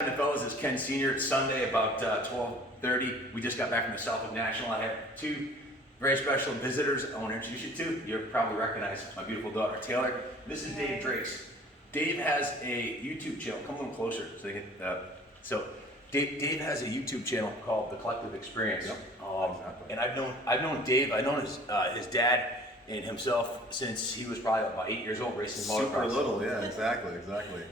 And fellas, it's Ken Sr. It's Sunday about 12:30. We just got back from the Southwick National. I have two very special visitors I want to introduce you to. You'll probably recognize my beautiful daughter, Tayler. This is Dave Drakes. Dave has a YouTube channel. Come a little closer so they can. Dave has a YouTube channel called The Collective Experience. Yep. Exactly. And I've known Dave. I've known his dad and himself since he was probably about 8 years old, racing motocross. Super little, yeah, exactly.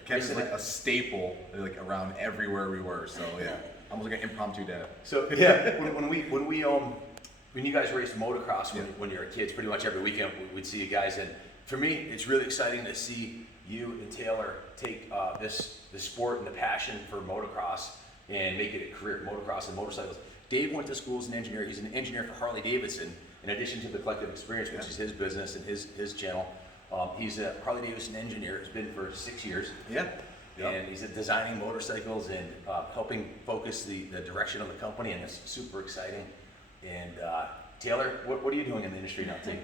Ken was like a staple, like around everywhere we were. So yeah, almost like an impromptu dad. So yeah, when you guys raced motocross when you were kids, pretty much every weekend we'd see you guys. And for me, it's really exciting to see you and Tayler take the sport and the passion for motocross and make it a career, motocross and motorcycles. Dave went to school as an engineer. He's an engineer for Harley Davidson, in addition to the Collective Experience, which is his business and his channel. He's a Harley Davidson engineer. He's been for 6 years. Yeah. Yep. And he's designing motorcycles and helping focus the direction of the company, and it's super exciting. And Tayler, what are you doing in the industry now, too?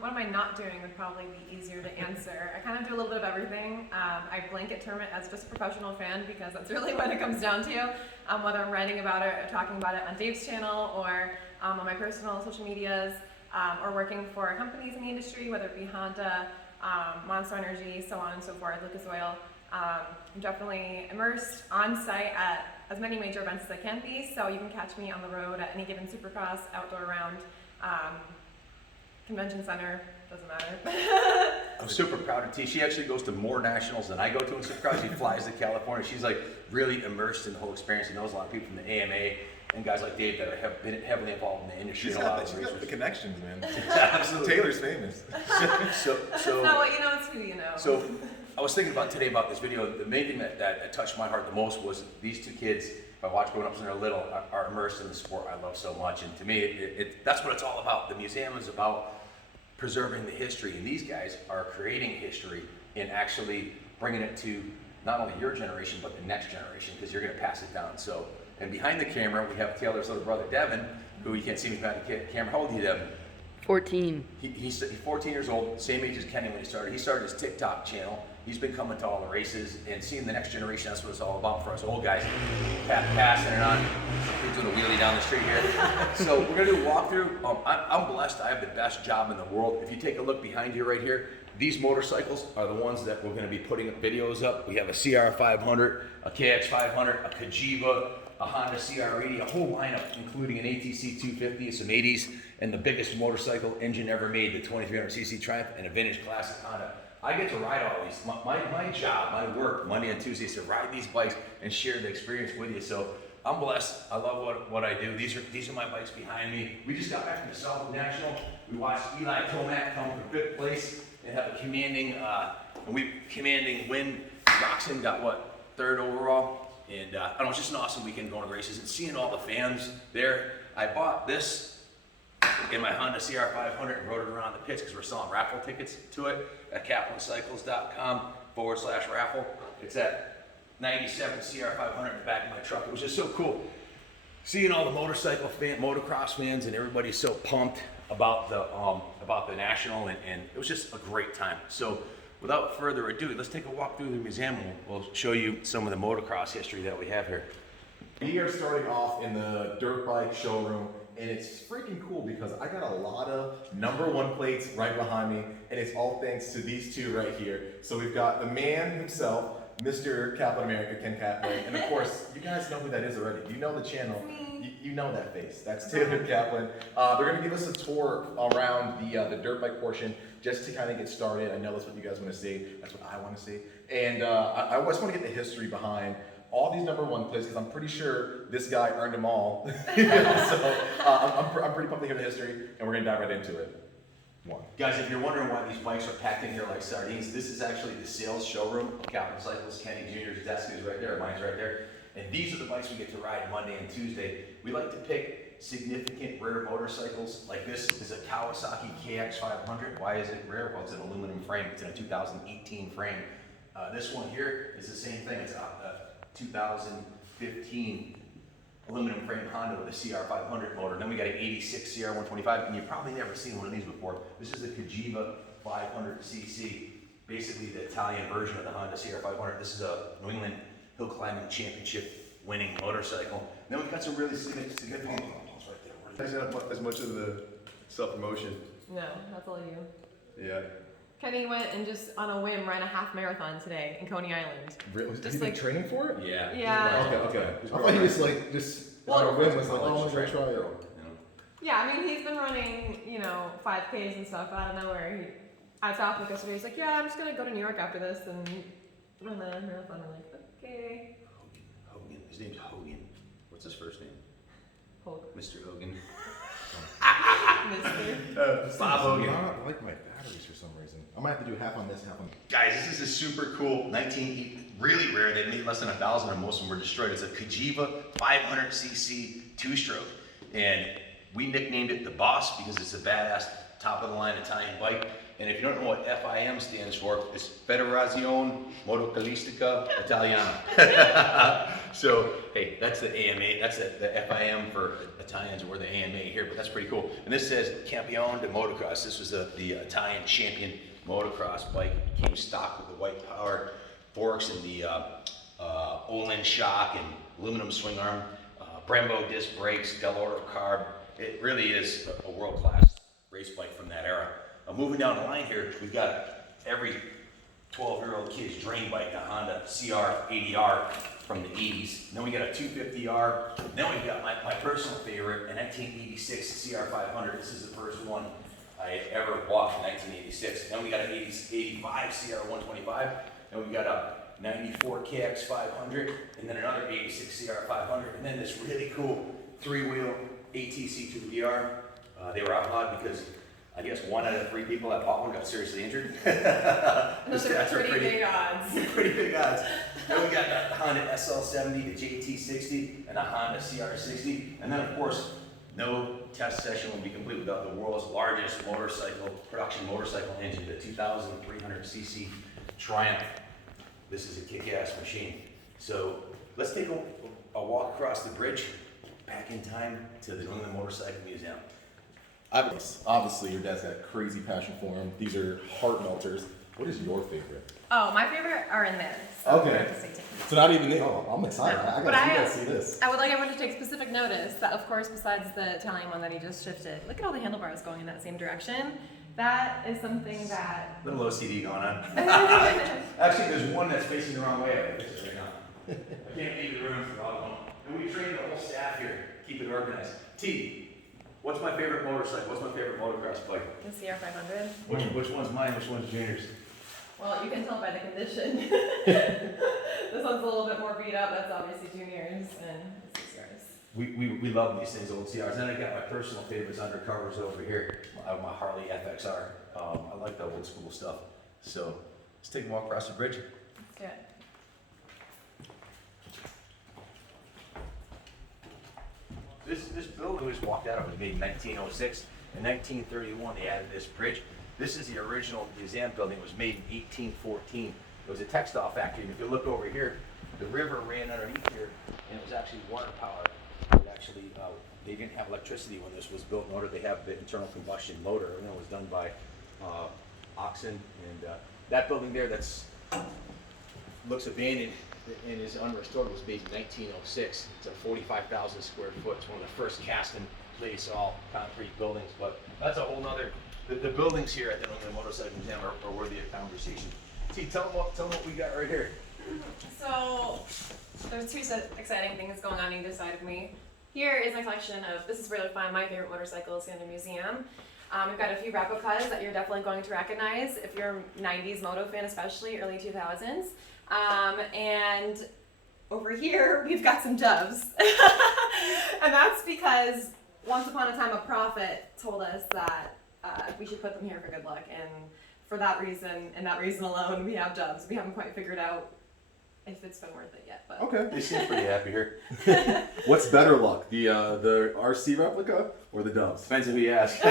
What am I not doing would probably be easier to answer. I kind of do a little bit of everything. I blanket term it as just a professional fan because that's really what it comes down to. Whether I'm writing about it or talking about it on Dave's channel or on my personal social medias, or working for companies in the industry, whether it be Honda, Monster Energy, so on and so forth, Lucas Oil. I'm definitely immersed on site at as many major events as I can be, so you can catch me on the road at any given Supercross, outdoor round, convention center, doesn't matter. I'm super proud of T. She actually goes to more nationals than I go to in Supercross. She flies to California. She's like really immersed in the whole experience and knows a lot of people from the AMA and guys like Dave that have been heavily involved in the industry. She's got the connections, man. Absolutely. Taylor's famous. So It's not what you know, it's who you know. So I was thinking about today about this video. The main thing that touched my heart the most was these two kids, if I watch growing up since they're little, are immersed in the sport I love so much. And to me, that's what it's all about. The museum is about preserving the history, and these guys are creating history and actually bringing it to not only your generation, but the next generation, because you're going to pass it down. So, and behind the camera, we have Taylor's little brother, Devin, who you can't see me behind the camera. How old are you, Devin? 14. He's 14 years old, same age as Kenny when he started. He started his TikTok channel. He's been coming to all the races and seeing the next generation. That's what it's all about for us old guys. Passing it on. He's doing a wheelie down the street here. So we're gonna do a walkthrough. I'm blessed. I have the best job in the world. If you take a look behind you right here, these motorcycles are the ones that we're gonna be putting videos up. We have a CR500, a KX500, a Kajiva, a Honda CR80, a whole lineup, including an ATC 250, some 80s, and the biggest motorcycle engine ever made, the 2300cc Triumph, and a vintage classic Honda. I get to ride all these. My job, my work, Monday and Tuesday, is to ride these bikes and share the experience with you. So I'm blessed. I love what I do. These are my bikes behind me. We just got back from the Southwick National. We watched Eli Tomac come from 5th place and have a commanding win. Roxon got what, 3rd overall? And I don't know, it's just an awesome weekend going to races and seeing all the fans there. I bought this in my Honda CR500 and rode it around the pits because we're selling raffle tickets to it at kaplancycles.com/raffle. It's that 97 CR500 in the back of my truck. It was just so cool seeing all the motocross fans, and everybody's so pumped about the national, and it was just a great time. So without further ado, let's take a walk through the museum and we'll show you some of the motocross history that we have here. We are starting off in the dirt bike showroom, and it's freaking cool because I got a lot of #1 plates right behind me, and it's all thanks to these two right here. So we've got the man himself, Mr. Kaplan America, Ken Kaplan, and of course, you guys know who that is already. You know the channel. You know that face. That's Tayler Kaplan. They're going to give us a tour around the dirt bike portion just to kind of get started. I know that's what you guys want to see. That's what I want to see. And I just want to get the history behind all these #1 places, because I'm pretty sure this guy earned them all. So I'm pretty pumped to hear the history, and we're going to dive right into it. Guys, if you're wondering why these bikes are packed in here like sardines, this is actually the sales showroom of Kaplan Cycles. Kenny Jr.'s desk is right there, mine's right there. And these are the bikes we get to ride Monday and Tuesday. We like to pick significant rare motorcycles. Like this is a Kawasaki KX500. Why is it rare? Well, it's an aluminum frame. It's in a 2018 frame. This one here is the same thing. It's a 2015 aluminum frame Honda with a CR500 motor. Then we got an 86 CR125, and you've probably never seen one of these before. This is the Kajiva 500cc, basically the Italian version of the Honda CR500. This is a New England hill climbing championship winning motorcycle. And then we've got some really significant models right there. Is that as much of the self-promotion? No, that's all you. Yeah. Kenny went and just on a whim ran a half marathon today in Coney Island. Really? Has Just he been like- training for it? Yeah. Yeah. Okay. I thought he was like just on a whim was like, oh, I'm gonna try it. Yeah, I mean, he's been running, 5Ks and stuff out of nowhere. I talked with him yesterday. He's like, yeah, I'm just going to go to New York after this and run the marathon. I'm like, okay. Hogan. His name's Hogan. What's his first name? Hulk. Mr. Hogan. Mister. Bob Hogan. I don't like my batteries for some reason. I might have to do half on this, half on. Guys, this is a super cool 19, really rare. They made less than 1,000 and most of them were destroyed. It's a Kajiva 500cc two-stroke. And we nicknamed it the Boss because it's a badass top of the line Italian bike. And if you don't know what FIM stands for, it's Federazione Motociclistica Italiana. So, hey, that's the AMA, that's the FIM for Italians, or the AMA here, but that's pretty cool. And this says Campione de Motocross. This was the Italian champion motocross bike. It came stock with the white power forks and the Olin shock and aluminum swing arm, Brembo disc brakes, Dell'Oro carb. It really is a world-class race bike from that era. Moving down the line here, we've got every 12-year-old kid's dream bike, a Honda CR80R from the 80s. Then we got a 250R. Then we've got my personal favorite, a 1986 CR500. This is the first one I ever bought in 1986. Then we got an 85 CR125. Then we got a 94 KX500, and then another 86 CR500, and then this really cool three-wheel ATC 2VR. They were outlawed because I guess 1 out of 3 people that bought one got seriously injured. Those are pretty big odds. Pretty big odds. Then we got a Honda SL70, the JT60, and a Honda CR60. And then, of course, no test session will be complete without the world's largest production motorcycle engine, the 2,300cc Triumph. This is a kick-ass machine. So let's take a walk across the bridge, back in time to the New England Motorcycle Museum. Obviously, your dad's got a crazy passion for them. These are heart melters. What is your favorite? Oh, my favorite are in there. So Okay. I have to stay tuned. So not even. Oh, I'm excited. No, I but gotta see this. I would like everyone to take specific notice that, of course, besides the Italian one that he just shifted, look at all the handlebars going in that same direction. That is something that. Little OCD going on. Actually, there's one that's facing the wrong way. I think right now. I can't leave the room for all of them. And we trained the whole staff here. Keep it organized. T, what's my favorite motorcycle? What's my favorite motocross bike? The CR500. Which one's mine? Which one's Junior's? Well, you can tell by the condition. This one's a little bit more beat up. That's obviously Junior's, and this is yours. We love these things, old CRs. Then I got my personal favorites undercovers over here. I have my Harley FXR. I like the old school stuff. So let's take a walk across the bridge. Let's do it. This building we just walked out of was made in 1906. In 1931, they added this bridge. This is the original museum building. It was made in 1814. It was a textile factory. And if you look over here, the river ran underneath here, and it was actually water powered. It actually, they didn't have electricity when this was built, nor did they have the internal combustion motor. Everything was done by oxen. And that building there, looks abandoned and is unrestored, was made in 1906. It's a 45,000 square foot. It's one of the first cast in place all concrete buildings. But that's a whole nother. The buildings here at the New England Motorcycle Museum are worthy of conversation. See, tell them what we got right here. So there's two exciting things going on either side of me. Here is my collection of, this is where you'll find my favorite motorcycles in the museum. We've got a few replicas that you're definitely going to recognize if you're a 90s moto fan, especially early 2000s. And over here, we've got some doves. And that's because once upon a time, a prophet told us that we should put them here for good luck. And for that reason, and that reason alone, we have doves. We haven't quite figured out if it's been worth it yet. But Okay. They seem pretty happy here. What's better luck, the RC replica or the doves? Depends on who you ask. the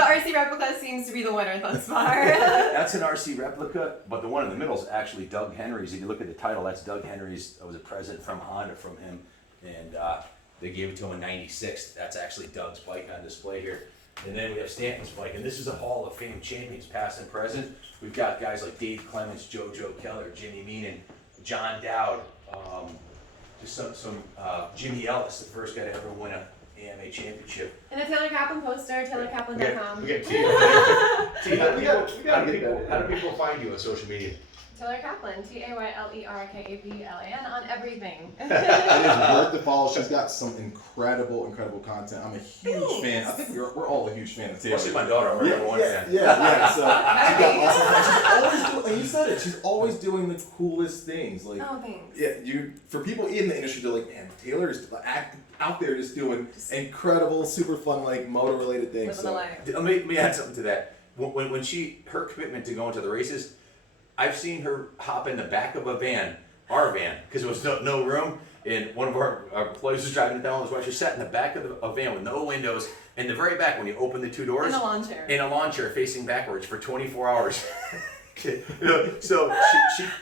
RC replica seems to be the winner thus far. That's an RC replica, but the one in the middle is actually Doug Henry's. If you look at the title, that's Doug Henry's. I was a present from Honda from him, and they gave it to him in '96. That's actually Doug's bike on display here. And then we have Stanton's bike, and this is a Hall of Fame champions, past and present. We've got guys like Dave Clements, JoJo Keller, Jimmy Meenan, John Dowd, just some Jimmy Ellis, the first guy to ever win a AMA championship. And a Tayler Kaplan poster, TaylerKaplan.com. We got T. How do people find you on social media? Tayler Kaplan, TaylerKaplan on everything. It is worth the follow. She's got some incredible content. I'm a huge fan. I think we're all a huge fan of Tayler. Especially my daughter, I'm her number one fan. Yeah. So she got awesome. She's always doing, and you said it. She's always doing the coolest things. Like, Oh, thanks. yeah, for people in the industry, they're like, man, Tayler is out there just doing incredible, super fun, like motor related things. Living the life. Let me add something to that. When her commitment to going to the races, I've seen her hop in the back of a van, our van, because there was no room, and one of our employees was driving it down his wife. She sat in the back of a van with no windows, in the very back when you open the two doors. In a lawn chair. In a lawn chair facing backwards for 24 hours. So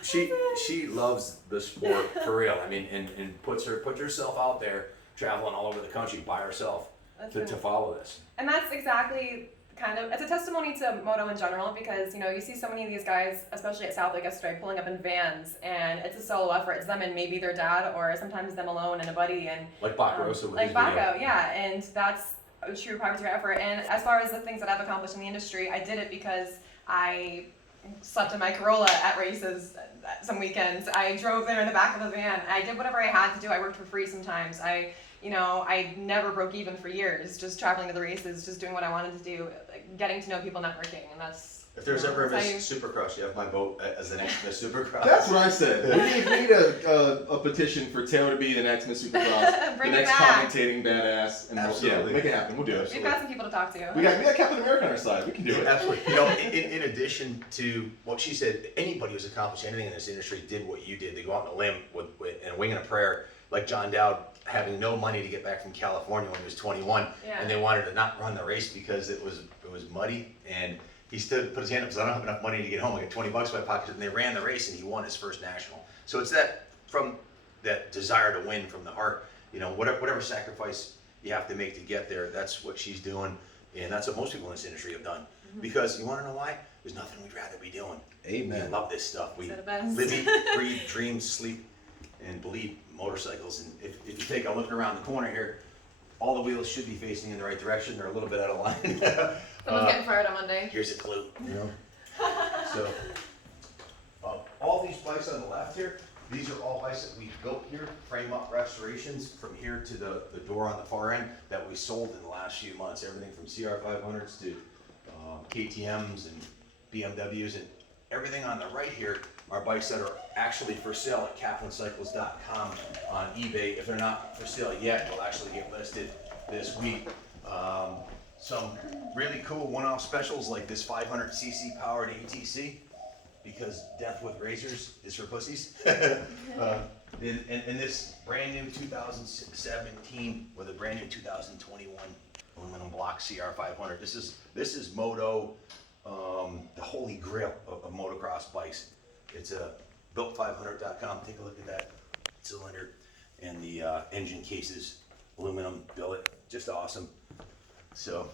she loves the sport for real. I mean, and puts herself out there traveling all over the country by herself to follow this. And that's exactly it's a testimony to moto in general, because you see so many of these guys, especially at South Lake Estuary, pulling up in vans, and it's a solo effort. It's them and maybe their dad, or sometimes them alone and a buddy, and Like Baccarosa with like his video. Baco, yeah, and that's a true privateer effort. And as far as the things that I've accomplished in the industry, I did it because I slept in my Corolla at races some weekends. I drove there in the back of a van. I did whatever I had to do. I worked for free sometimes. I never broke even for years, just traveling to the races, just doing what I wanted to do, like, getting to know people, networking, and that's. If there's ever a that's how Miss Supercross, you have my vote as the next Miss Supercross. That's what I said. We need a petition for Taylor to be the next Miss Supercross, Bring the it next back. commentating badass, and Absolutely. make it happen. We'll do it. We've got some people to talk to. We got Captain America on our side. We can do it. Absolutely. In addition to what she said, anybody who's accomplished anything in this industry did what you did. They go out on a limb with and a wing and a prayer, like John Dowd, having no money to get back from California when he was 21, Yeah. and they wanted to not run the race because it was muddy, and he put his hand up and said, I don't have enough money to get home. I got $20 in my pocket, and they ran the race, and he won his first national. So it's from that desire to win from the heart. Whatever sacrifice you have to make to get there, that's what she's doing, and that's what most people in this industry have done. Mm-hmm. Because you want to know why? There's nothing we'd rather be doing. Amen. We love this stuff. We They're the best. live, eat, breathe, dream, sleep, and bleed motorcycles. And if you take a look around the corner here, all the wheels should be facing in the right direction. They're a little bit out of line. Someone's getting fired on Monday. Here's a clue. So all these bikes on the left here, these are all bikes that we built here, frame up restorations from here to the door on the far end that we sold in the last few months. Everything from CR500s to KTMs and BMWs, and everything on the right here are bikes that are actually for sale at kaplancycles.com on eBay. If they're not for sale yet, they'll actually get listed this week. Some really cool one-off specials like this 500cc powered ATC, because death with razors is for pussies. And this brand new 2017 with a brand new 2021 aluminum block CR500. This is moto, the holy grail of motocross bikes. It's a built500.com. Take a look at that cylinder and the engine cases, aluminum billet, just awesome. So,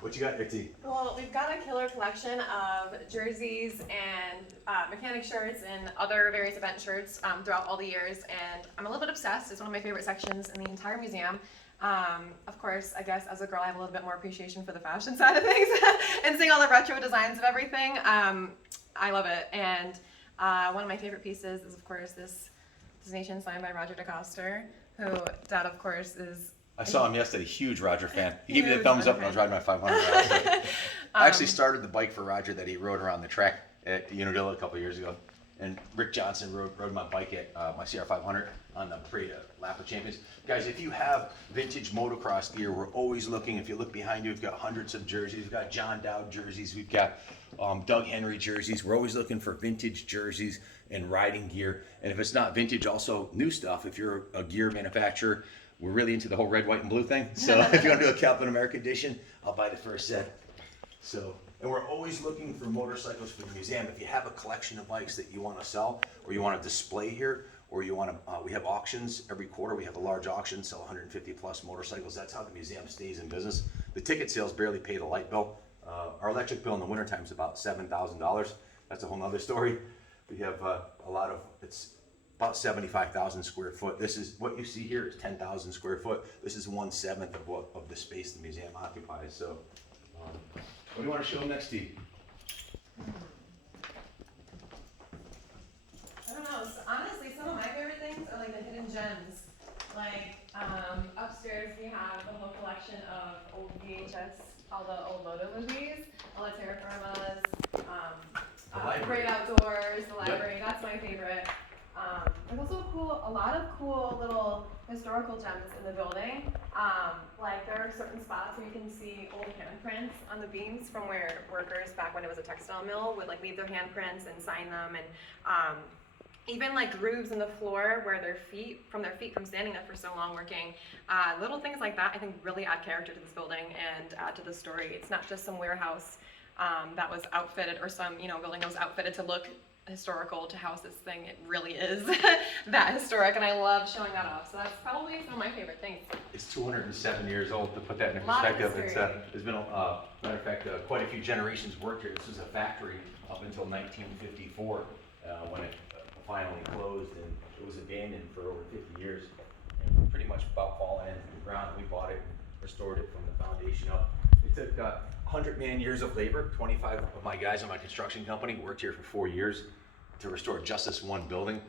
what you got there, T? Well, we've got a killer collection of jerseys and mechanic shirts and other various event shirts throughout all the years, and I'm a little bit obsessed. It's one of my favorite sections in the entire museum. Of course, I guess as a girl I have a little bit more appreciation for the fashion side of things and seeing all the retro designs of everything. I love it, and one of my favorite pieces is of course this Nation signed by Roger DeCoster, who Dad of course is. I saw him yesterday, huge Roger fan. He gave me the Huge thumbs up Roger when I was riding my 500. I actually started the bike for Roger that he rode around the track at Unadilla a couple years ago. And Rick Johnson rode my bike at my CR500 on the Parade Lap of Champions. Guys, if you have vintage motocross gear, we're always looking. If you look behind you, we've got hundreds of jerseys. We've got John Dowd jerseys. We've got Doug Henry jerseys. We're always looking for vintage jerseys and riding gear. And if it's not vintage, also new stuff. If you're a gear manufacturer, we're really into the whole red, white, and blue thing. So if you want to do a Kaplan America edition, I'll buy the first set. So, and we're always looking for motorcycles for the museum. If you have a collection of bikes that you want to sell, or you want to display here, or you want to, we have auctions every quarter. We have a large auction, sell 150 plus motorcycles. That's how the museum stays in business. The ticket sales barely pay the light bill. Our electric bill in the wintertime is about $7,000. That's a whole nother story. We have a lot of, it's about 75,000 square foot. This is, what you see here is 10,000 square foot. This is 1/7 of the space the museum occupies. So, what do you want to show them next, Steve? I don't know. So honestly, some of my favorite things are like the hidden gems. Like upstairs, we have a whole collection of old VHS, all the old Moto movies, all the terra firmas, Great Outdoors, the library. That's my favorite. There's also a lot of cool little historical gems in the building. Like there are certain spots where you can see old handprints on the beams from where workers back when it was a textile mill would like leave their handprints and sign them, and even like grooves in the floor where their feet from standing there for so long working. Little things like that I think really add character to this building and add to the story. It's not just some warehouse that was outfitted, or some building that was outfitted to look historical to house this thing. It really is that historic, and I love showing that off. So that's probably some of my favorite things. It's 207 years old. To put that in Lot of perspective, history. there's been matter of fact, quite a few generations worked here. This was a factory up until 1954 when it finally closed, and it was abandoned for over 50 years, and pretty much about fallen into the ground. We bought it, restored it from the foundation up. It took 100 man years of labor. 25 of my guys in my construction company worked here for 4 years to restore just this one building.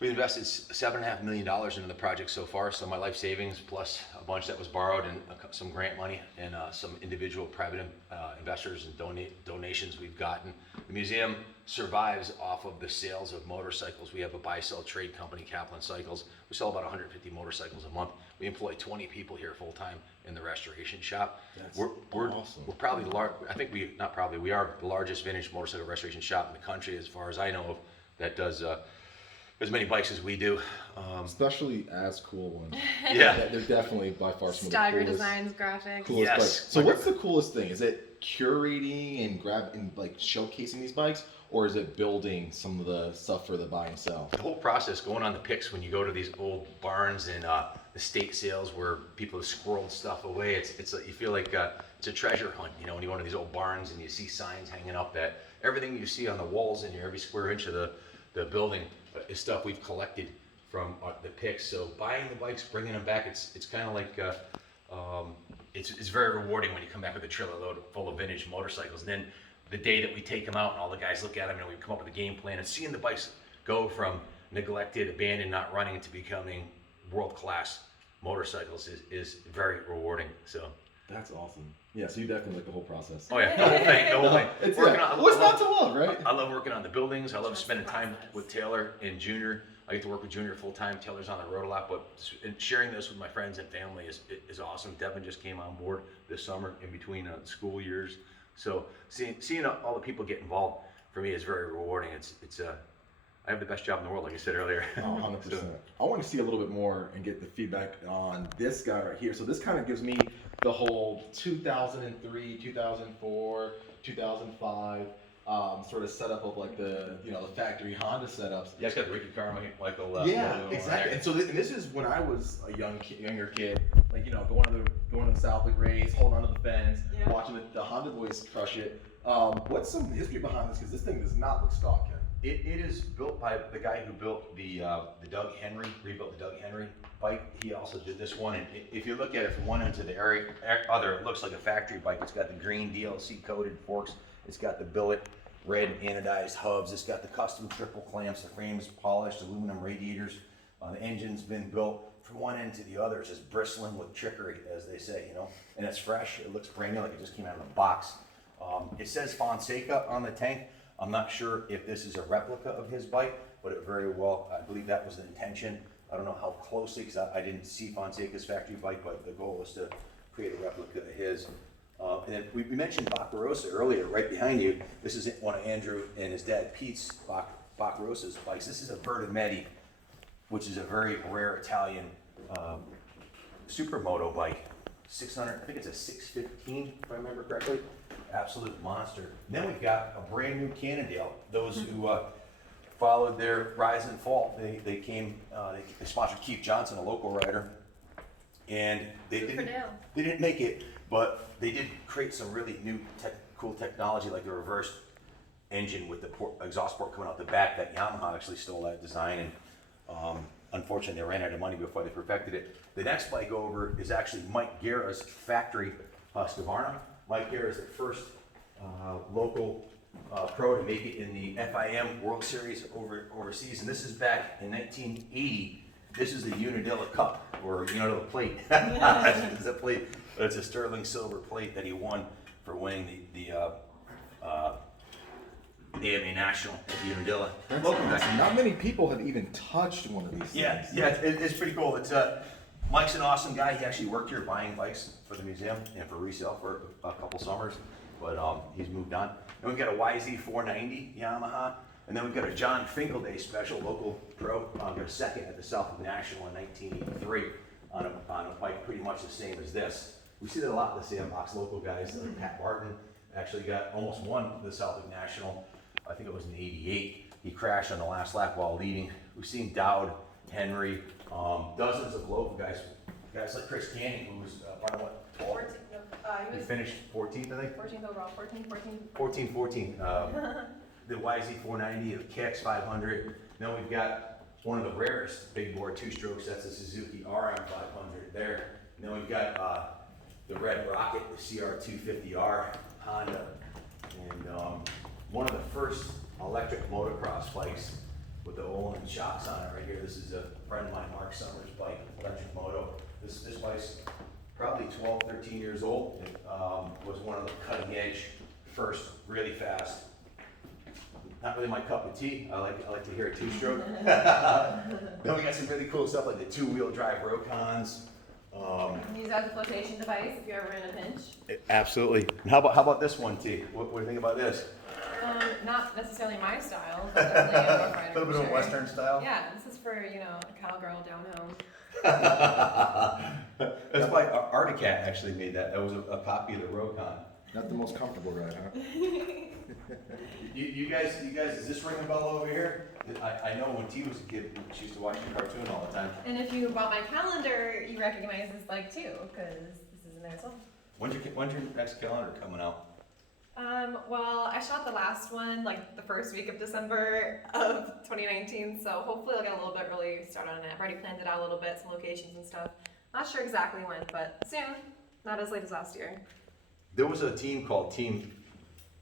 We invested $7.5 million into the project so far, so my life savings plus a bunch that was borrowed and some grant money and some individual private investors and donations we've gotten. The museum survives off of the sales of motorcycles. We have a buy-sell trade company, Kaplan Cycles. We sell about 150 motorcycles a month. We employ 20 people here full-time in the restoration shop. We're awesome. We're probably we are the largest vintage motorcycle restoration shop in the country, as far as I know of, that does as many bikes as we do. Especially as cool ones. Yeah. They're definitely by far some of the Stagger coolest, designs, graphics. coolest Yes. bikes. So what's the coolest thing? Is it curating and like showcasing these bikes, or is it building some of the stuff for the buy and sell? The whole process, going on the picks when you go to these old barns and estate sales where people have squirreled stuff away, you feel like it's a treasure hunt. When you go to these old barns and you see signs hanging up that everything you see on the walls in here, every square inch of the building is stuff we've collected from the picks. So buying the bikes, bringing them back, it's kind of like it's very rewarding when you come back with a trailer load full of vintage motorcycles. And then the day that we take them out and all the guys look at them and we come up with a game plan, and seeing the bikes go from neglected, abandoned, not running to becoming world-class motorcycles is very rewarding. So That's awesome. Yeah, so you definitely like the whole process. oh yeah, the whole thing. It's Working yeah. on- What's not to love, right? I love working on the buildings. I love Trust spending the time process. with Taylor and Junior. I get to work with Junior full time. Taylor's on the road a lot, but sharing this with my friends and family is awesome. Devin just came on board this summer in between school years, so seeing all the people get involved for me is very rewarding. I have the best job in the world, like I said earlier. Oh, 100%. I want to see a little bit more and get the feedback on this guy right here. So this kind of gives me the whole 2003, 2004, 2005 sort of setup of like the factory Honda setups. Yeah, it's got the Ricky Carmichael. Yeah, logo on exactly. there. And so this is when I was a younger kid, like going to the South Lake race, holding onto the fence, Yeah. watching the Honda boys crush it. What's some history behind this? Because this thing does not look stock, Ken. It is built by the guy who built the Doug Henry, rebuilt the Doug Henry bike. He also did this one, and if you look at it from one end to the other, it looks like a factory bike. It's got the green DLC coated forks. It's got the billet red anodized hubs. It's got the custom triple clamps. The frame's polished, aluminum radiators. The engine's been built from one end to the other. It's just bristling with trickery, as they say, And it's fresh. It looks brand new, like it just came out of the box. It says Fonseca on the tank. I'm not sure if this is a replica of his bike, but it very well, I believe that was the intention. I don't know how closely, because I didn't see Fonseca's factory bike, but the goal was to create a replica of his. And then we mentioned Baccarosa earlier, right behind you. This is one of Andrew and his dad Pete's Baccarosa's bikes. This is a Bertametti, which is a very rare Italian supermoto bike. 600, I think it's a 615, if I remember correctly. Absolute monster. Then we've got a brand new Cannondale. Those who followed their rise and fall, they came, they sponsored Keith Johnson, a local rider, and they didn't make it, but they did create some really new cool technology, like the reversed engine with the exhaust port coming out the back. That Yamaha actually stole that design, and unfortunately they ran out of money before they perfected it. The next bike over is actually Mike Guerra's factory Husqvarna. Mike Guerra is the first local pro to make it in the FIM World Series overseas, and this is back in 1980. This is the Unadilla Cup, or Unadilla plate. It's a plate. It's a sterling silver plate that he won for winning the AMA National at Unadilla. Welcome back. Not many people have even touched one of these things. Yeah, it's pretty cool. It's Mike's an awesome guy. He actually worked here buying bikes for the museum and for resale for a couple summers, but he's moved on. And we've got a YZ490 Yamaha, and then we've got a John Finkelday special local pro. Got a second at the Southwick National in 1983 on a bike pretty much the same as this. We see that a lot with the Sandbox local guys. Pat Martin actually got almost won the Southwick National. I think it was in '88. He crashed on the last lap while leading. We've seen Dowd, Henry, dozens of local guys like Chris Canning, who was probably what, 12? He finished 14th, I think. 14th overall, 14. The YZ490, the KX500. Then we've got one of the rarest big bore two-strokes. That's the Suzuki RM500 there. And then we've got the Red Rocket, the CR250R Honda, and one of the first electric motocross bikes with the Olin shocks on it right here. This is a friend of mine, Mark Summers' bike, electric moto. This bike's probably 12, 13 years old. It was one of the cutting edge, first, really fast. Not really my cup of tea. I like to hear a two-stroke. Then we got some really cool stuff like the two-wheel drive Rokons. Use as a flotation device if you're ever in a pinch. Absolutely. And how about this one, T? What do you think about this? Not necessarily my style, but definitely a Rough Rider. A little bit of Western style? Yeah, this is for, a cowgirl down home. That's why Articat actually made that. That was a copy of the Rokon. Not the most comfortable ride, huh? You guys, is this ringing a bell over here? I know when T was a kid, she used to watch the cartoon all the time. And if you bought my calendar, you recognize this bike too, because this is in there as well. When's your next calendar coming out? Well, I shot the last one like the first week of December of 2019, so hopefully I'll get a little bit early start on it. I've already planned it out a little bit, some locations and stuff. Not sure exactly when, but soon. Not as late as last year. There was a team called Team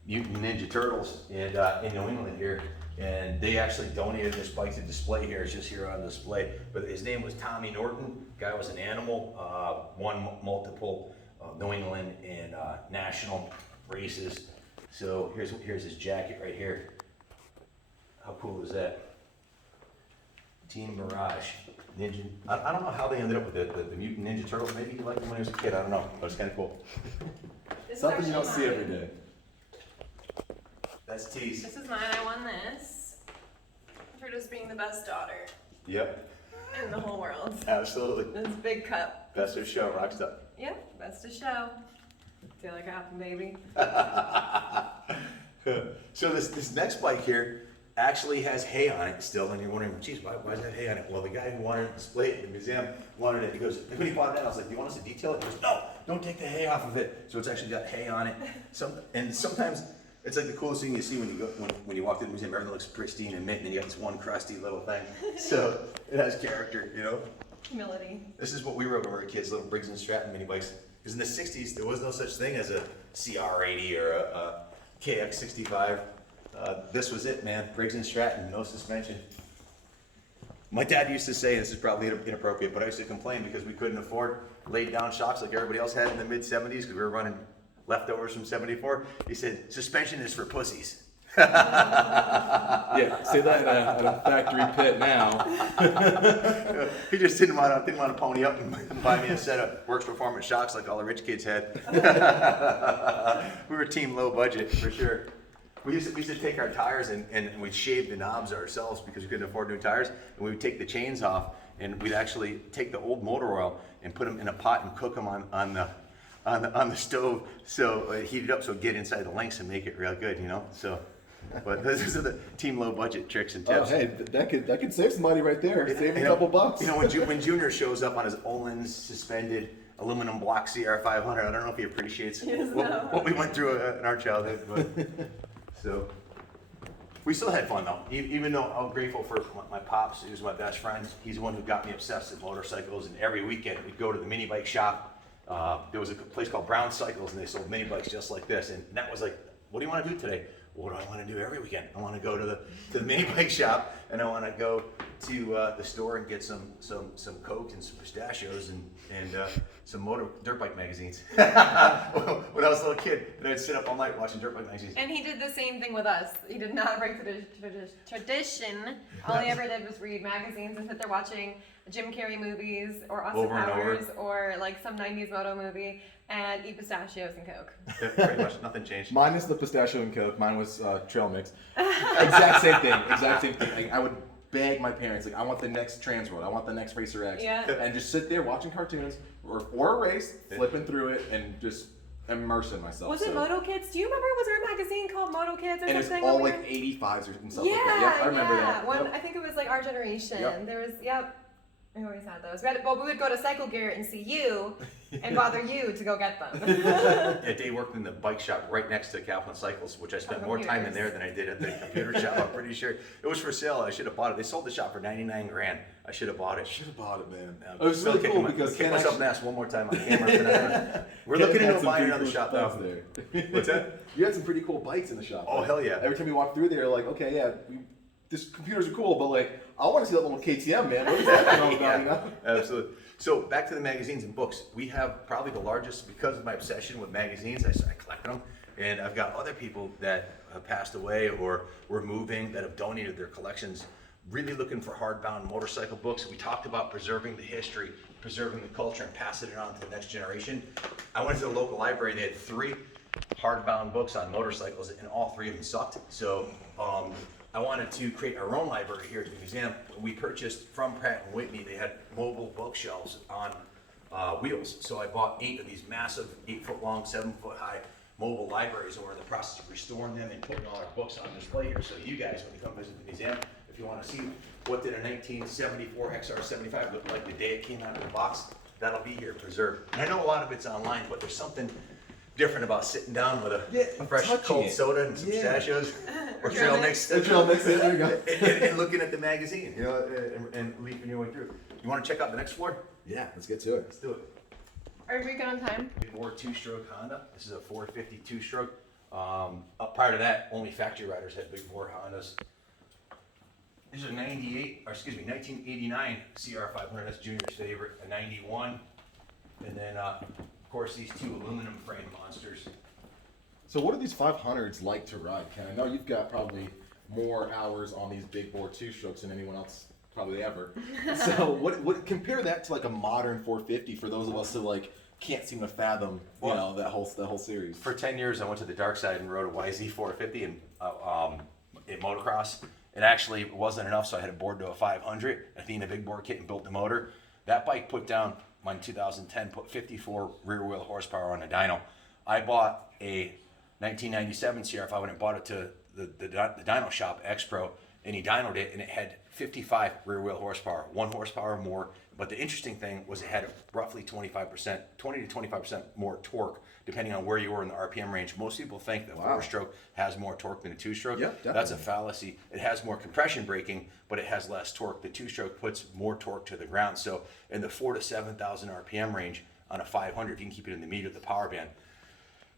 Mutant Ninja Turtles in New England here, and they actually donated this bike to display here. It's just here on display. But his name was Tommy Norton. Guy was an animal, won multiple New England and national races. So here's his jacket right here. How cool is that? Team Mirage Ninja. I don't know how they ended up with the Mutant Ninja Turtles. Maybe he liked them when he was a kid. I don't know, but it's kind of cool. This is Something you don't actually see mine. every day. That's T's. This is mine. I won this for just being the best daughter Yep, in the whole world. absolutely. This big cup. Best of show, rock stuff. Yep, best to show. Tayler Kaplan, baby. So this next bike here actually has hay on it still, and you're wondering, geez, why does it have hay on it? Well, the guy who wanted to display it in the museum wanted it. He goes, when he bought it, I was like, do you want us to detail it? He goes, no, don't take the hay off of it. So it's actually got hay on it. And sometimes it's like the coolest thing you see when you walk through the museum. Everything looks pristine and mint, and you got this one crusty little thing. So it has character, Humility. This is what we rode when we were kids, little Briggs and Stratton mini bikes. Because in the 60s, there was no such thing as a CR80 or a KX65. This was it, man. Briggs and Stratton, no suspension. My dad used to say, this is probably inappropriate, but I used to complain because we couldn't afford laid down shocks like everybody else had in the mid 70s because we were running leftovers from 74. He said, suspension is for pussies. Yeah, say that at a factory pit now. He just didn't want to pony up and buy me a set of Works Performance shocks like all the rich kids had. We were team low budget for sure. We used to take our tires and we'd shave the knobs ourselves because we couldn't afford new tires, and we would take the chains off and we'd actually take the old motor oil and put them in a pot and cook them on the stove so heat it up so it'd get inside the links and make it real good, So. But these are the team low budget tricks and tips. Oh, hey, that could save some money right there. Save a couple bucks. When Junior shows up on his Olin's suspended aluminum block CR500, I don't know if he appreciates what we went through in our childhood. But so We still had fun though, even though I'm grateful for my pops, who's my best friend. He's the one who got me obsessed with motorcycles, and every weekend we'd go to the mini bike shop. There was a place called Brown Cycles, and they sold mini bikes just like this. And that was like, what do you want to do today? What do I want to do every weekend? I want to go to the mini bike shop, and I want to go to the store and get some Coke and some pistachios and some dirt bike magazines. When I was a little kid, and I'd sit up all night watching dirt bike magazines. And he did the same thing with us. He did not break the tradition. All he ever did was read magazines and sit there watching Jim Carrey movies or Austin Over and over. Powers or like some 90s moto movie and eat pistachios and Coke. Pretty much nothing changed. Minus the pistachio and Coke. Mine was trail mix. Exact same thing. Exact same thing. Like, I would beg my parents, like, I want the next Trans World. I want the next Racer X. Yeah. And just sit there watching cartoons or a race, flipping through it, and just immersing myself. Was it Moto Kids? Do you remember? Was there a magazine called Moto Kids or And it's something? all over like here? 85s and stuff Yeah, like that. Yep, I remember yeah. that. One, Yep. I think it was like Our Generation. Yep. There was, we always had those. We would go to Cycle Gear and see you and bother you to go get them. Yeah, Dave worked in the bike shop right next to Kaplan Cycles, which I spent more time in there than I did at the computer shop. I'm pretty sure it was for sale. I should have bought it. They sold the shop for $99,000. I should have bought it. Should have bought it, man. Yeah, It was still really kicking cool because kick Ken myself in actually, the ass one more time on camera. For that. We're Ken looking had into some buying pretty another cool shop bikes now. there. What's that? You had some pretty cool bikes in the shop. Oh, though. hell yeah. Every time you walk through there, you're like, okay, yeah, this computers are cool, but like, I want to see that little KTM, man. What is that all about, you know? Absolutely. So back to the magazines and books. We have probably the largest, because of my obsession with magazines, I started collecting them. And I've got other people that have passed away or were moving that have donated their collections, really looking for hardbound motorcycle books. We talked about preserving the history, preserving the culture, and passing it on to the next generation. I went to the local library. They had 3 hardbound books on motorcycles, and all 3 of them sucked. So I wanted to create our own library here at the museum. We purchased from Pratt & Whitney. They had mobile bookshelves on wheels. So I bought 8 of these massive 8-foot long, 7-foot high mobile libraries, and we're in the process of restoring them and putting all our books on display here. So you guys, when you come visit the museum, if you want to see what did a 1974 XR75 look like the day it came out of the box, that'll be here preserved. And I know a lot of it's online, but there's something different about sitting down with a fresh touching cold it. soda and some pistachios or trail mix Trail mix, there you go. and looking at the magazine, you know, and leafing your way through. You want to check out the next floor? Yeah, let's get to it. Let's do it. Are we good on time? Big bore 2-stroke Honda. This is a 450 2-stroke. Prior to that, only factory riders had big bore Hondas. These are 1989 CR500. That's Junior's favorite. A 91, and then of course these 2 aluminum frame monsters. So what are these 500s like to ride, Ken? I know you've got probably more hours on these big bore 2-strokes than anyone else probably ever. So what compare that to like a modern 450 for those of us who like can't seem to fathom, you know, that whole series. For 10 years, I went to the dark side and rode a YZ 450 in motocross. It actually wasn't enough, so I had to board to a 500. I threw in a big bore kit and built the motor. That bike put down, in 2010, put 54 rear wheel horsepower on a dyno. I bought a 1997 CR5 and bought it to the dyno shop, X-Pro, and he dynoed it, and it had 55 rear wheel horsepower, 1 horsepower more. But the interesting thing was it had roughly 20 to 25% more torque, depending on where you were in the RPM range. Most people think that 4-stroke has more torque than a 2-stroke. Yep, that's a fallacy. It has more compression braking, but it has less torque. The 2-stroke puts more torque to the ground. So in the 4,000 to 7,000 RPM range on a 500, if you can keep it in the meat of the power band,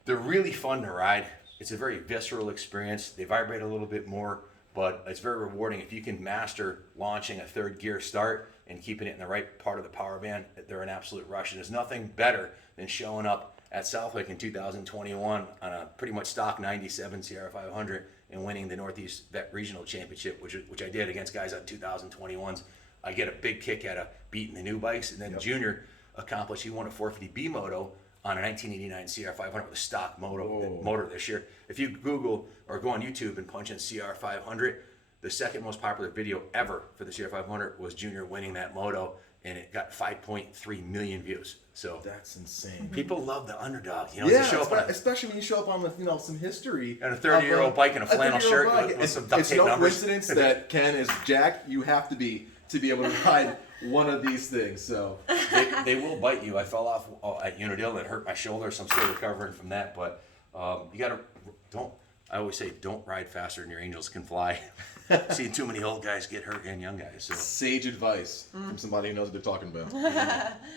they're really fun to ride. It's a very visceral experience. They vibrate a little bit more, but it's very rewarding if you can master launching a 3rd gear start and keeping it in the right part of the power band. They're an absolute rush. And there's nothing better than showing up at Southwick in 2021 on a pretty much stock 97 CR500 and winning the Northeast Vet Regional Championship, which I did against guys on 2021s. I get a big kick out of beating the new bikes. And then Junior accomplished, he won a 450B moto on a 1989 CR500 with a stock motor this year. If you Google or go on YouTube and punch in CR500, the second most popular video ever for the CR500 was Junior winning that moto, and it got 5.3 million views. So that's insane. People love the underdog, you know. Yeah, show up especially when you show up on with, you know, some history. And a 30-year-old bike and a flannel shirt with some duct it's tape no numbers. coincidence that Ken is Jack. You have to be able to ride one of these things. So they will bite you. I fell off at Unadilla and hurt my shoulder, so I'm still recovering from that. But you gotta I always say, don't ride faster than your angels can fly. Seen too many old guys get hurt and young guys. So Sage advice from somebody who knows what they're talking about.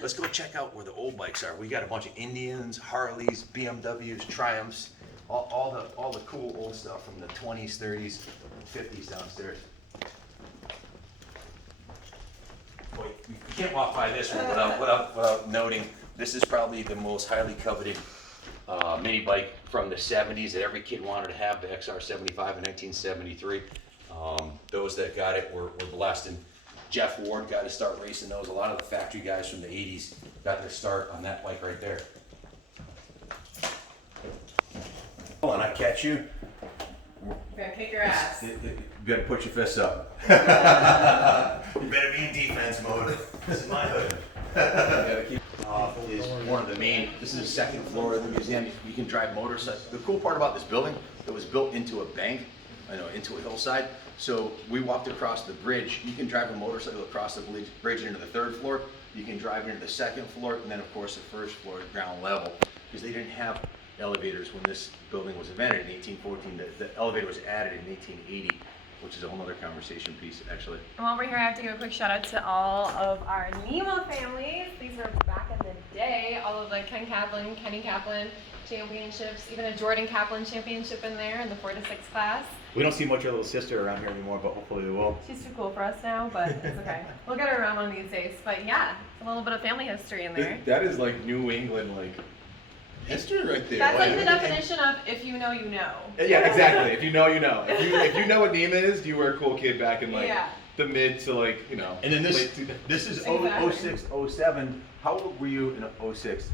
let's go check out where the old bikes are. We got a bunch of Indians, Harleys, BMWs, Triumphs, all the cool old stuff from the 20s, 30s, 50s downstairs. Boy, you can't walk by this one without noting this is probably the most highly coveted mini bike from the 70s that every kid wanted to have, the XR75 in 1973. Those that got it were blessed, and Jeff Ward got to start racing those. A lot of the factory guys from the 80s got their start on that bike right there. Hold on, I catch you. You're gonna kick your ass. You better put your fists up. You better be in defense mode. This is my hood. Is one of the main, this is the second floor of the museum. You can drive motorcycles. The cool part about this building, it was built into a bank, into a hillside. So we walked across the bridge. You can drive a motorcycle across the bridge into the third floor. You can drive into the second floor, and then of course the first floor is ground level, because they didn't have elevators when this building was invented in 1814. The elevator was added in 1880. Which is a whole other conversation piece, actually. And while we're here, I have to give a quick shout out to all of our Nemo families. These were back in the day, all of the Kenny Kaplan championships, even a Jordan Kaplan championship in there in the 4 to 6 class. We don't see much of your little sister around here anymore, but hopefully we will. She's too cool for us now, but it's okay. We'll get her around one of these days. But yeah, a little bit of family history in there. That is like New England, like history right there. That's like the definition of if you know, you know. Yeah, exactly. If you know, you know. If you know what Nima is, you were a cool kid back in like Yeah. the mid to like, And then late 2000s. this is Exactly. 06, 07. How old were you in 06?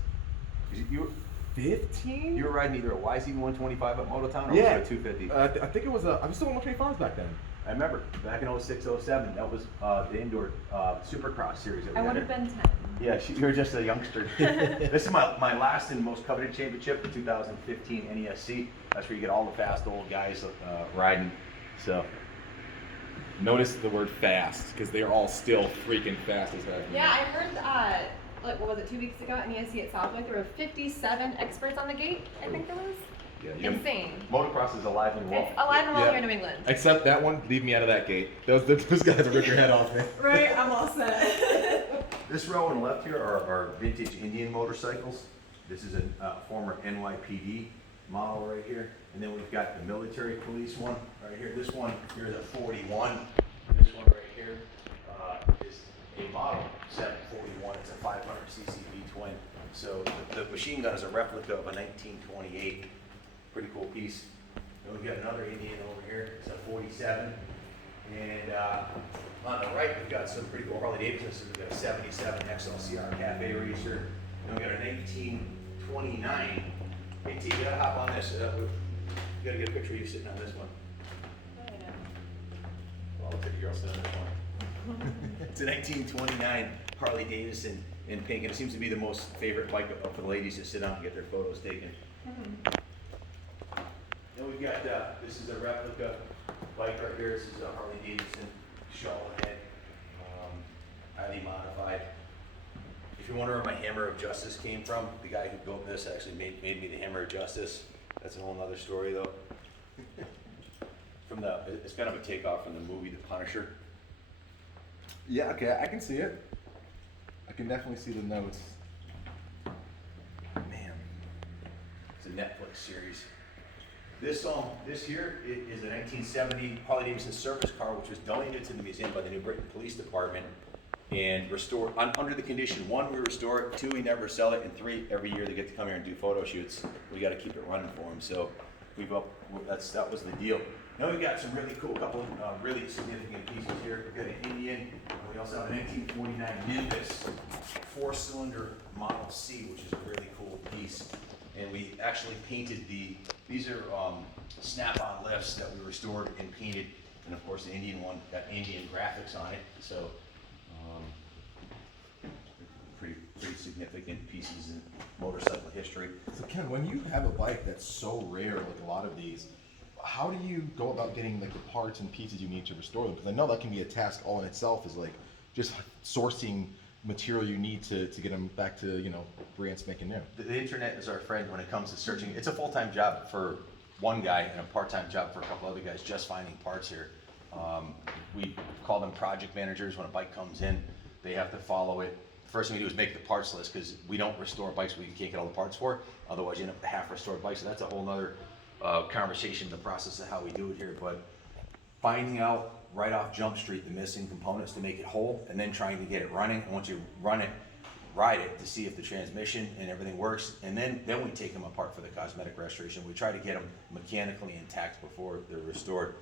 You 15? were riding either a YZ125 at Mototown or Yeah. was it a 250? I think it was I was still on 125s back then. I remember back in 06, 07, that was the indoor Supercross series that we I had would have here. been 10. Yeah, you were just a youngster. This is my last and most coveted championship, the 2015 NESC. That's where you get all the fast old guys riding. So Notice the word fast, because they're all still freaking fast as heck. Yeah, I heard, like, what was it, 2 weeks ago at NESC at Southwick, there were 57 experts on the gate, I think there was. yeah, Insane. motocross is alive and well. It's alive and well Yeah. here in New England. Except that one, leave me out of that gate. Those guys will rip your head off, man. Right, I'm all set. This row on the left here are vintage Indian motorcycles. This is a former NYPD model right here. And then we've got the military police one right here. This one here is a 41. This one right here is a model 741. It's a 500cc V-twin. So the machine gun is a replica of a 1928. Pretty cool piece. Then we've got another Indian over here. It's a 47. And on the right, we've got some pretty cool Harley Davidsons. We've got a 77 XLCR Cafe Racer. And we've got a 1929. Hey, T, you gotta hop on this. We gotta get a picture of you sitting on this one. Well, I'll take a girl sitting on this one. It's a 1929 Harley Davidson in pink, and it seems to be the most favorite bike for the ladies to sit on and get their photos taken. Then we've got, this is a replica bike right here. This is a Harley Davidson Shawhead, highly modified. If you wonder where my Hammer of Justice came from, the guy who built this actually made me the Hammer of Justice. That's a whole nother story though. It's kind of a takeoff from the movie The Punisher. Yeah, okay, I can see it. I can definitely see the notes. Man. It's a Netflix series. This here is a 1970 Harley Davidson service car, which was donated to the museum by the New Britain Police Department and restored under the condition: 1, we restore it; 2, we never sell it; and 3, every year they get to come here and do photo shoots. We got to keep it running for them. So that was the deal. Now we've got some really cool, couple of really significant pieces here. We've got an Indian. And we also have a 1949 Nimbus 4-cylinder Model C, which is a really cool piece. And we actually painted these are snap-on lifts that we restored and painted. And of course the Indian one got Indian graphics on it. So pretty significant pieces in motorcycle history. So Ken, when you have a bike that's so rare, like a lot of these, how do you go about getting like the parts and pieces you need to restore them? Because I know that can be a task all in itself, is like just sourcing material you need to get them back to, brand spanking new. The internet is our friend when it comes to searching. It's a full-time job for one guy and a part-time job for a couple other guys just finding parts here. We call them project managers. When a bike comes in, they have to follow it. First thing we do is make the parts list, because we don't restore bikes we can't get all the parts for. Otherwise, you end up with half restored bikes. So that's a whole nother conversation, the process of how we do it here. But finding out right off Jump Street the missing components to make it whole, and then trying to get it running. And once you run it, ride it to see if the transmission and everything works, and then we take them apart for the cosmetic restoration. We try to get them mechanically intact before they're restored.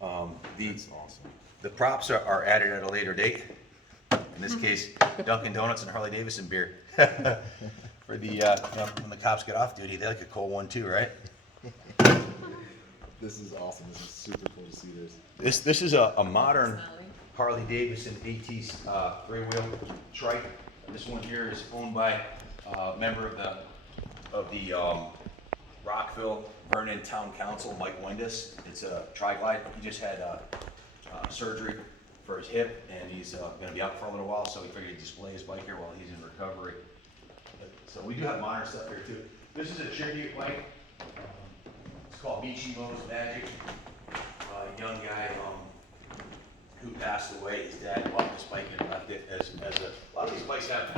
That's awesome. The props are added at a later date. In this case, Dunkin' Donuts and Harley Davidson beer. For the when the cops get off duty, they like a cold one too, right? This is awesome. This is super cool to see this. This is a modern Harley Davidson AT 3-wheel trike. This one here is owned by a member of the Rockville Vernon Town Council, Mike Wendis. It's a tri-glide. He just had surgery for his hip, and he's going to be out for a little while, so he figured he'd display his bike here while he's in recovery. So we do have modern stuff here too. This is a tribute bike. It's called Michimo's Magic. A young guy who passed away. His dad bought this bike and left it as a lot of these bikes have,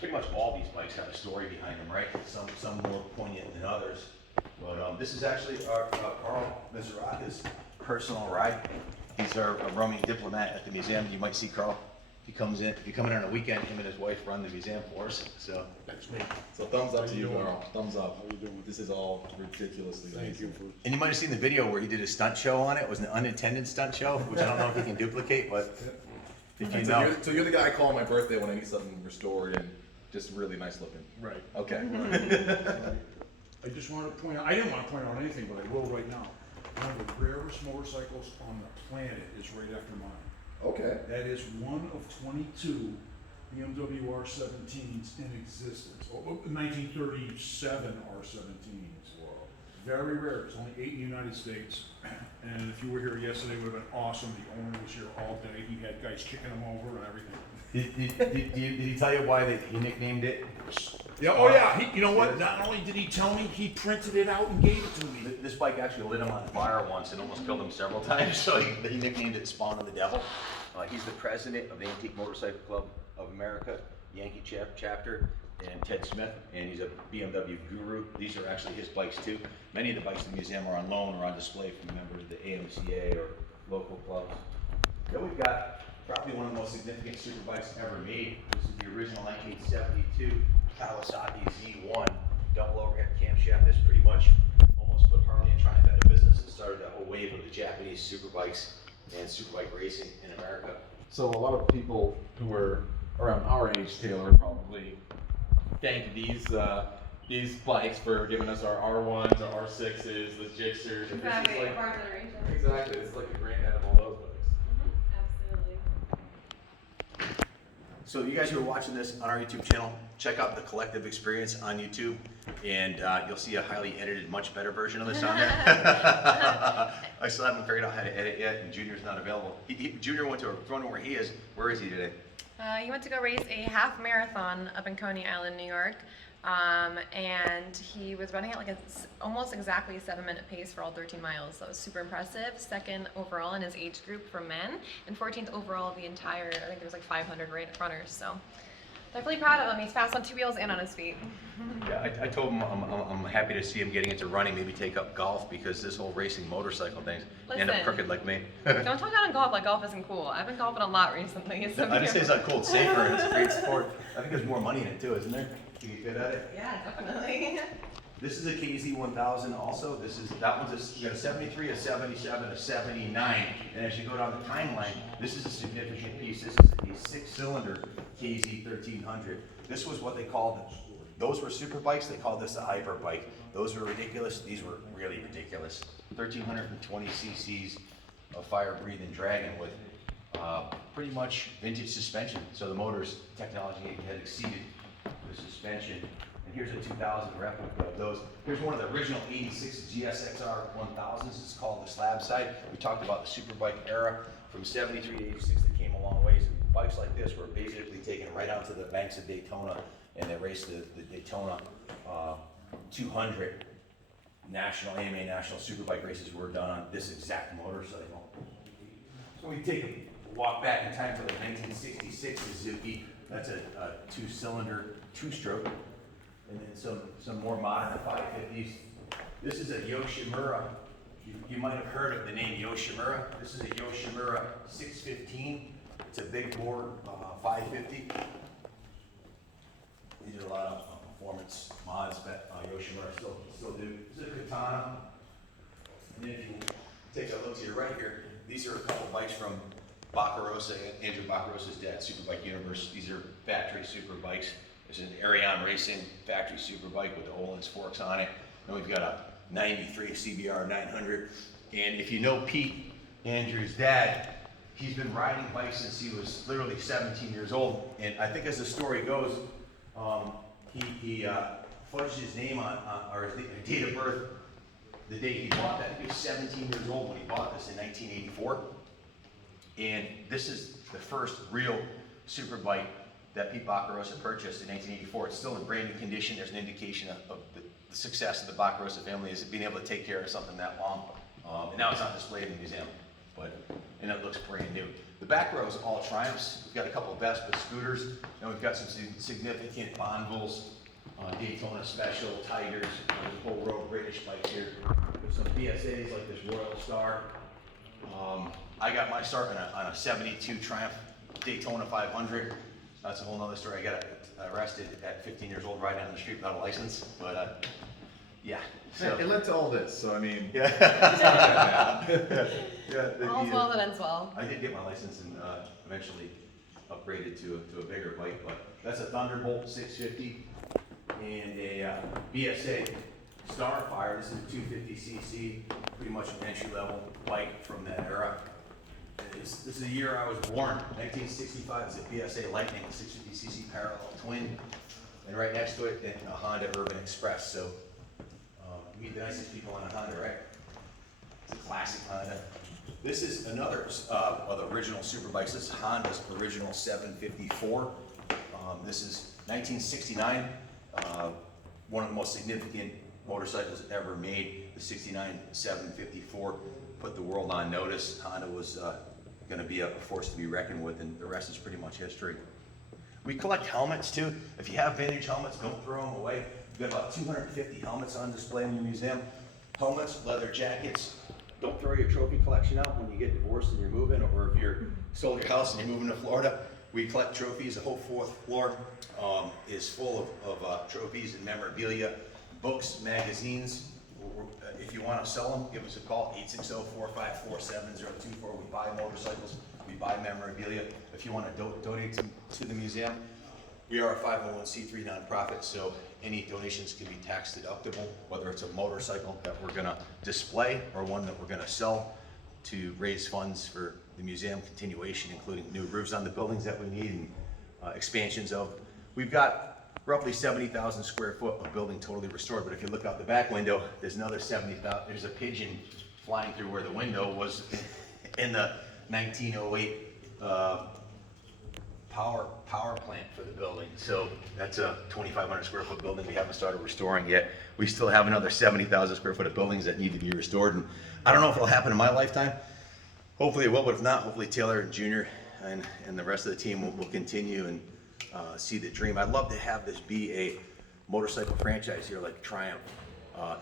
pretty much all these bikes have a story behind them, right? Some more poignant than others. But this is actually our Carl Mizuraka's personal ride. He's our roaming diplomat at the museum. You might see Carl. He comes in. If you come in on a weekend, him and his wife run the museum for us. So That's me. So thumbs up to you, doing? Carl. Thumbs up. How you doing? This is all ridiculously Thank you amazing. for. And you might have seen the video where he did a stunt show on it. It was an unintended stunt show, which I don't know if he can duplicate, but if you know. So you're the guy I call on my birthday when I need something restored and just really nice looking. Right. Okay. I just wanted to point out, I didn't want to point out anything, but I will right now. One of the rarest motorcycles on the planet is right after mine. Okay. That is one of 22 BMW R17s in existence. 1937 R17s. Very rare. There's only 8 in the United States. And if you were here yesterday, it would have been awesome. The owner was here all day. He had guys kicking him over and everything. Did he tell you why he nicknamed it? Yeah, oh yeah, you know what? Not only did he tell me, he printed it out and gave it to me. This bike actually lit him on fire once and almost killed him several times, so he nicknamed it Spawn of the Devil. He's the president of the Antique Motorcycle Club of America, Yankee chapter, and Ted Smith, and he's a BMW guru. These are actually his bikes too. Many of the bikes in the museum are on loan or on display from members of the AMCA or local clubs. Then we've got probably one of the most significant super bikes ever made. This is the original 1972 Kawasaki Z1 double overhead camshaft. This pretty much almost put Harley and Triumph out of business and started a whole wave of the Japanese superbikes and superbike racing in America. So a lot of people who are around our age, Taylor, probably thank these bikes for giving us our R1s, our R6s, the Gixxers. and this is Exactly, like- of our generation. Exactly, it's like the granddad of all those bikes. Absolutely. So you guys who are watching this on our YouTube channel, check out the Collective Experience on YouTube, and you'll see a highly edited, much better version of this on there. I still haven't figured out how to edit yet, and Junior's not available. Junior went to a run where he is. Where is he today? He went to go race a half marathon up in Coney Island, New York. And he was running at like almost exactly a 7-minute pace for all 13 miles. So it was super impressive. Second overall in his age group for men, and 14th overall of the entire, I think there was like 500 runners. So definitely proud of him. He's fast on 2 wheels and on his feet. Yeah, I told him I'm happy to see him getting into running, maybe take up golf, because this whole racing motorcycle thing end up Listen. crooked like me. Don't talk out on golf like golf isn't cool. I've been golfing a lot recently. So I just say it's not cool, it's safer, and it's a great sport. I think there's more money in it too, isn't there? You get good at it? Yeah, definitely. This is a KZ1000 also. That one's you got a 73, a 77, a 79. And as you go down the timeline, this is a significant piece. This is a 6-cylinder KZ1300. This was what they called, those were super bikes. They called this a hyper bike. Those were ridiculous. These were really ridiculous. 1,320 cc's of fire-breathing dragon with pretty much vintage suspension. So the motor's technology had exceeded the suspension. And here's a 2000 replica of those. Here's one of the original 86 GSXR 1000s. It's called the slab side. We talked about the Superbike era from 73 to 86 that came a long ways. And bikes like this were basically taken right out to the banks of Daytona, and they raced the Daytona 200 AMA national Superbike races were done on this exact motorcycle. So we take a walk back in time to the 1966 Suzuki. That's a two-cylinder, two-stroke, and then some more modern 550s. This is a Yoshimura. You might have heard of the name Yoshimura. This is a Yoshimura 615. It's a big bore 550. They did a lot of performance mods, but Yoshimura still do. This is a Katana. And then if you take a look to your right here, these are a couple bikes from Baccarosa, Andrew Baccarosa's dad, Superbike Universe. These are factory super bikes. There's an Arion Racing factory superbike with the Öhlins forks on it. And we've got a 93 CBR 900. And if you know Pete, Andrew's dad, he's been riding bikes since he was literally 17 years old. And I think as the story goes, he fudged his name or his date of birth the day he bought that. He was 17 years old when he bought this in 1984. And this is the first real Superbike that Pete Baccarosa purchased in 1984. It's still in brand new condition. There's an indication of the success of the Baccarosa family is being able to take care of something that long. And now it's not displayed in the museum, and it looks brand new. The back row is all Triumphs. We've got a couple of Vespa scooters, and we've got some significant Bonneville's, Daytona Special, Tigers, the whole row of British bikes here. With some BSAs like this Royal Star. I got my start on a 72 Triumph Daytona 500. That's a whole nother story. I got arrested at 15 years old riding down the street without a license, but yeah. So. It led to all this, so I mean. Yeah. All's well that ends well. I did get my license and eventually upgraded to a bigger bike, but that's a Thunderbolt 650 and a BSA Starfire. This is a 250cc, pretty much an entry-level bike from that era. This is the year I was born, 1965. It's a BSA Lightning 650cc parallel twin, and right next to it, a Honda Urban Express. So meet the nicest people on a Honda, right? It's a classic Honda. This is another of the original Superbikes. This is Honda's original 754. This is 1969. One of the most significant motorcycles ever made. The 69 754 put the world on notice. Honda was going to be a force to be reckoned with, and the rest is pretty much history. We collect helmets too. If you have vintage helmets, don't throw them away. We've got about 250 helmets on display in the museum. Helmets, leather jackets. Don't throw your trophy collection out when you get divorced and you're moving, or if you're sold your house and you're moving to Florida. We collect trophies. The whole 4th floor is full of trophies and memorabilia, books, magazines. If you want to sell them, give us a call, 860-454-7024. We buy motorcycles, we buy memorabilia. If you want to donate to the museum, we are a 501c3 nonprofit, so any donations can be tax deductible, whether it's a motorcycle that we're going to display or one that we're going to sell to raise funds for the museum continuation, including new roofs on the buildings that we need and expansions of. We've got roughly 70,000 square foot of building totally restored, but if you look out the back window, there's another 70,000. There's a pigeon flying through where the window was in the 1908 power plant for the building. So that's a 2,500 square foot building we haven't started restoring yet. We still have another 70,000 square foot of buildings that need to be restored, and I don't know if it'll happen in my lifetime. Hopefully it will, but if not, hopefully Tayler and Junior and the rest of the team will continue and see the dream. I'd love to have this be a motorcycle franchise here like Triumph,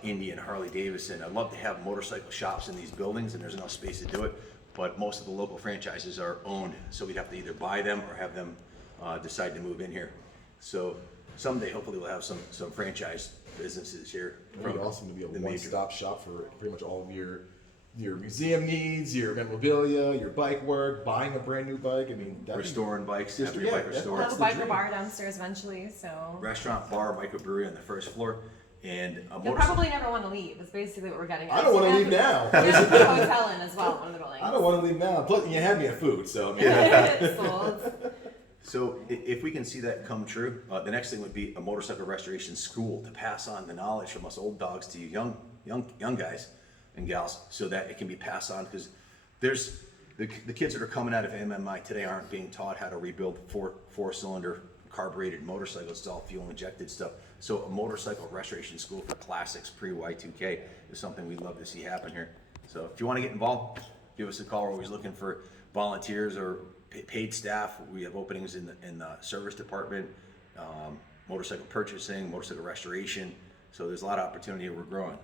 Indy, and Harley Davidson. I'd love to have motorcycle shops in these buildings, and there's enough space to do it, but most of the local franchises are owned, so we'd have to either buy them or have them decide to move in here. So someday, hopefully, we'll have some franchise businesses here. It would be awesome to be a the major- one-stop shop for pretty much all of your museum needs, your memorabilia, your bike work, buying a brand new bike. I mean, restoring bikes, having your Yeah, bike yeah. restored. We'll have a That's the biker dream. bar downstairs eventually, so. Restaurant, bar, microbrewery on the first floor, and a You'll motorcycle. probably never want to leave, is basically what we're getting at. I don't want to So leave now. we have a hotel in as well, one of the buildings. I don't want to leave now. Plus, you had me at food, so I mean, Sold. So if we can see that come true, the next thing would be a motorcycle restoration school to pass on the knowledge from us old dogs to you young guys and gals, so that it can be passed on, because there's the kids that are coming out of MMI today aren't being taught how to rebuild four-cylinder carbureted motorcycles. It's all fuel injected stuff. So a motorcycle restoration school for classics pre-Y2K is something we'd love to see happen here. So if you want to get involved, give us a call. We're always looking for volunteers or paid staff. We have openings in the service department, motorcycle purchasing, motorcycle restoration. So there's a lot of opportunity. We're growing.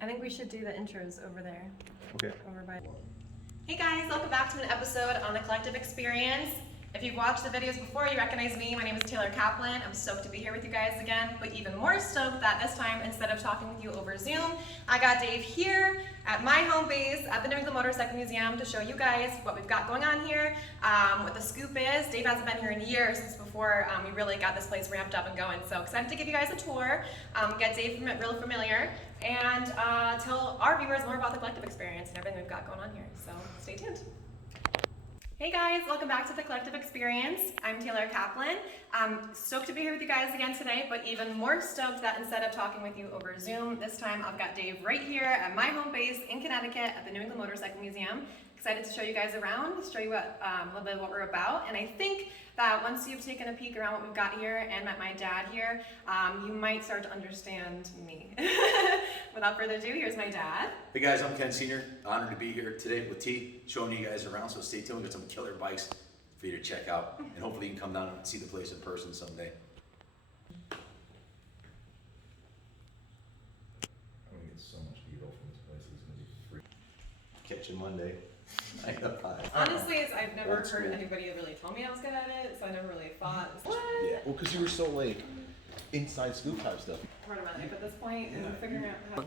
I think we should do the intros over there. Okay. Over by. Hey guys, welcome back to an episode on the Collective Experience. If you've watched the videos before, you recognize me. My name is Tayler Kaplan. I'm stoked to be here with you guys again, but even more stoked that this time, instead of talking with you over Zoom, I got Dave here at my home base at the New England Motorcycle Museum to show you guys what we've got going on here, what the scoop is. Dave hasn't been here in years, since before we really got this place ramped up and going. So excited to give you guys a tour, get Dave real familiar, and tell our viewers more about the Collective Experience and everything we've got going on here. So stay tuned. Hey guys, welcome back to the Collective Experience. I'm Tayler Kaplan. I'm stoked to be here with you guys again today, but even more stoked that instead of talking with you over Zoom, this time I've got Dave right here at my home base in Connecticut at the New England Motorcycle Museum. Excited to show you guys around, show you what, a little bit of what we're about, and I think that once you've taken a peek around what we've got here and met my dad here, you might start to understand me. Without further ado, here's my dad. Hey guys, I'm Ken Sr. Honored to be here today with T, showing you guys around. So stay tuned. We've got some killer bikes for you to check out, and hopefully you can come down and see the place in person someday. I'm gonna get so much B-roll from this place. It's gonna be free. Catch you Monday. Honestly, I've never Old school. heard anybody really tell me I was good at it, so I never really thought, what? Yeah, well, because you were so like inside scoop type stuff. Part of my life at this point, and figuring out how.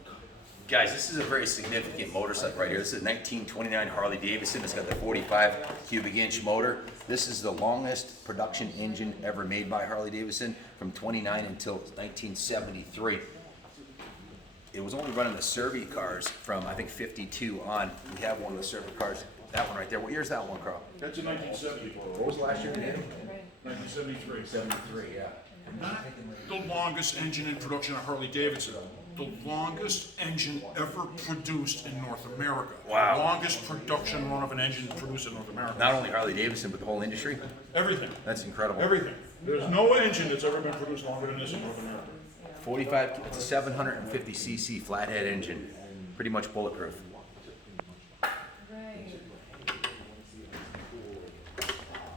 Guys, this is a very significant motorcycle right here. This is a 1929 Harley Davidson. It's got the 45 cubic inch motor. This is the longest production engine ever made by Harley Davidson, from 29 until 1973. It was only running the Survey cars from, I think, 52 on. We have one of the Survey cars, that one right there. What year is that one, Carl? That's a 1974. What was last year? 1973. 73, yeah. Not the longest engine in production at Harley Davidson. The longest engine ever produced in North America. Wow. Longest production run of an engine produced in North America. Not only Harley Davidson, but the whole industry. Everything. That's incredible. Everything. There's no engine that's ever been produced longer than this in North America. 45, it's a 750 cc flathead engine, pretty much bulletproof. Right.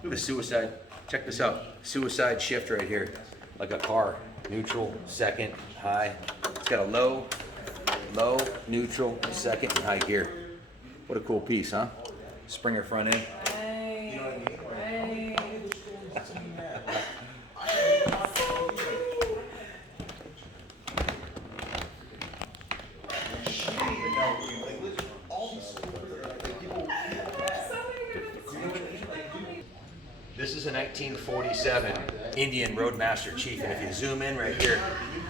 The suicide, check this out, suicide shift right here, like a car, neutral, second, high. It's got a low, neutral, second, and high gear. What a cool piece, huh? Springer front end. Right. You know what I mean? Right. This is a 1947 Indian Roadmaster Chief, and if you zoom in right here,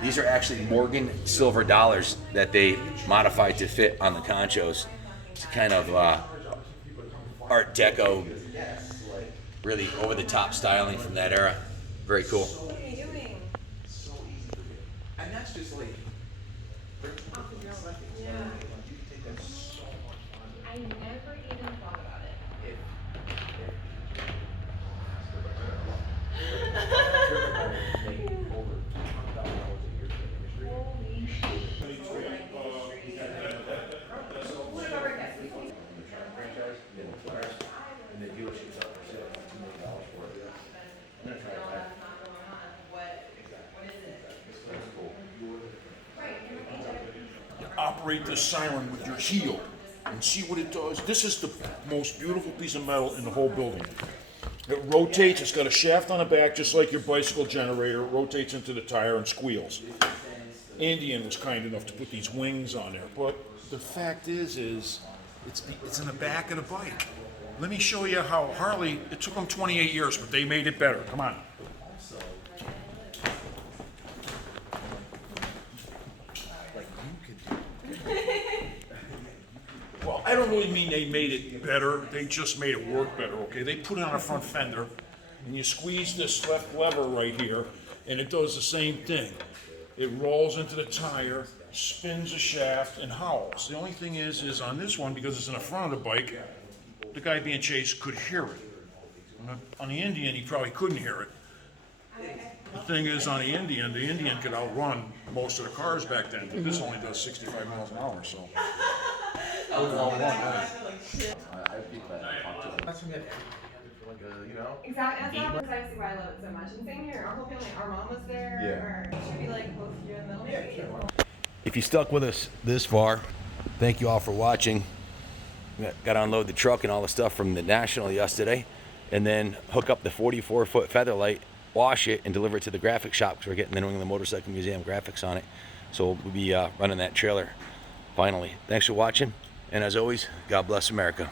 these are actually Morgan silver dollars that they modified to fit on the conchos. It's kind of Art Deco, really over-the-top styling from that era. Very cool. What are you doing? And that's just like. Yeah. I never even thought about it. Operate this siren with your heel and see what it does. This is the most beautiful piece of metal in the whole building. It rotates, it's got a shaft on the back just like your bicycle generator. It rotates into the tire and squeals. Indian was kind enough to put these wings on there, but the fact is it's in the back of the bike. Let me show you how Harley, it took them 28 years, but they made it better. Come on. Well, I don't really mean they made it better, they just made it work better, okay? They put it on a front fender, and you squeeze this left lever right here, and it does the same thing. It rolls into the tire, spins the shaft, and howls. The only thing is on this one, because it's in the front of the bike, the guy being chased could hear it, On the Indian, you probably couldn't hear it. The thing is, on the Indian could outrun most of the cars back then, but this only does 65 miles an hour, so. I feel bad. That's from like a, you know. Exactly. That's precisely why I love it so much. And same here. Our whole family, our mom was there. Yeah. Or it should be like close to you in the middle. Maybe. Sure. If you stuck with us this far, thank you all for watching. Got to unload the truck and all the stuff from the National yesterday, and then hook up the 44-foot Featherlight, wash it, and deliver it to the graphic shop because we're getting the New England Motorcycle Museum graphics on it. So we'll be running that trailer finally. Thanks for watching, and as always, God bless America.